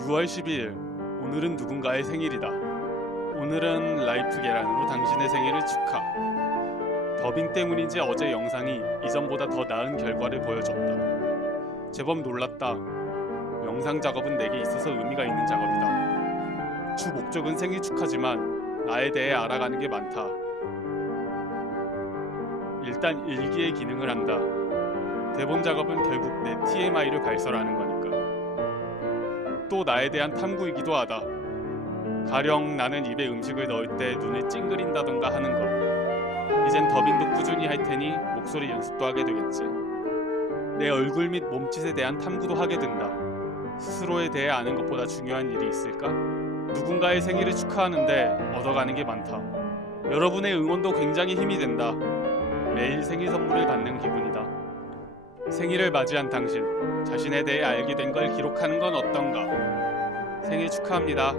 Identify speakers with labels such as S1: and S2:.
S1: 6월 12일 오늘은 누군가의 생일이다. 오늘은 라이프 계란으로 당신의 생일을 축하. 더빙 때문인지 어제 영상이 이전보다 더 나은 결과를 보여줬다. 제법 놀랐다. 영상 작업은 내게 있어서 의미가 있는 작업이다. 주 목적은 생일 축하지만 나에 대해 알아가는 게 많다. 일단 일기의 기능을 한다. 대본 작업은 결국 내 TMI를 발설하는 거니까. 또 나에 대한 탐구이기도 하다. 가령 나는 입에 음식을 넣을 때 눈을 찡그린다던가 하는 것. 이젠 더빙도 꾸준히 할 테니 목소리 연습도 하게 되겠지. 내 얼굴 및 몸짓에 대한 탐구도 하게 된다. 스스로에 대해 아는 것보다 중요한 일이 있을까? 누군가의 생일을 축하하는데 얻어가는 게 많다. 여러분의 응원도 굉장히 힘이 된다. 매일 생일 선물을 받는 기분이다. 생일을 맞이한 당신, 자신에 대해 알게 된 걸 기록하는 건 어떤가? 생일 축하합니다.